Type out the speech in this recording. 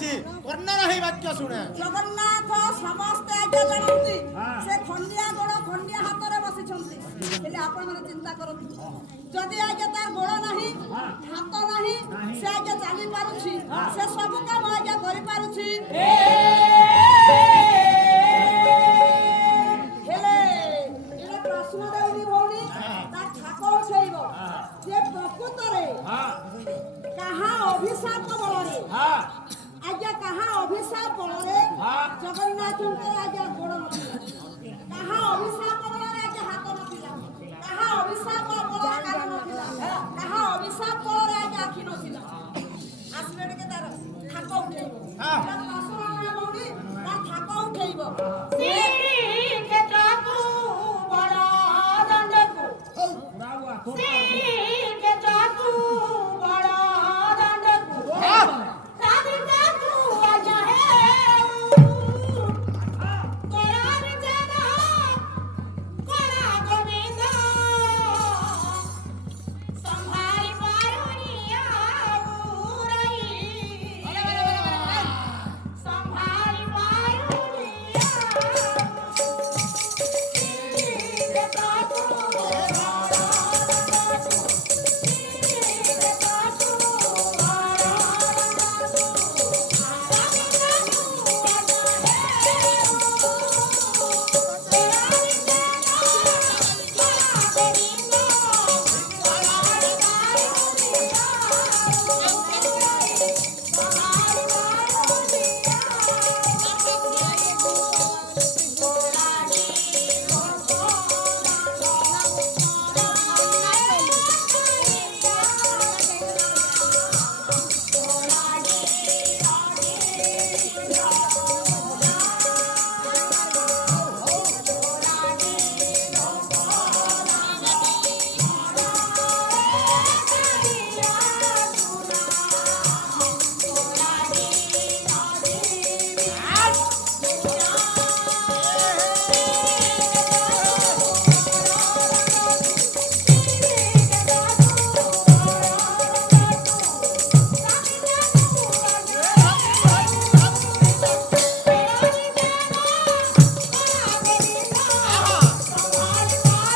ଅଛି କର୍ଣ୍ଣ ନାହିଁ ବାକ୍ୟ ଶୁଣେ। ଜଗନ୍ନାଥ ସମସ୍ତେ ଆଜ୍ଞା ଜାଣନ୍ତି ସେ ଖଣ୍ଡିଆ ଗୋଡ଼ ଖଣ୍ଡିଆ ହାତରେ ବସିଛନ୍ତି। ହେଲେ ଆପଣମାନେ ଚିନ୍ତା କରନ୍ତୁ ଯଦି ଆଜ୍ଞା ତାର ଗୋଡ଼ ନାହିଁ ହାତ ନାହିଁ ସେ ଆଜ୍ଞା ଚାଲି ପାରୁଛି ସେ ସବୁ କାମ ଆଜ୍ଞା କରିପାରୁଛି। ହେଲେ ଏଇଟା ପ୍ରଶ୍ନ ଦେଉନି ଭଉଣୀ ତା ଠାକ ଉଠେଇବ ଯେ ପ୍ରକୃତରେ କାହା ଅଭିଶାପ ବଳରେ ଆଜ୍ଞା କାହା ଅଭିଶାପ ବଳରେ ଜଗନ୍ନାଥଙ୍କର ଆଜ୍ଞା ଗୋଡ଼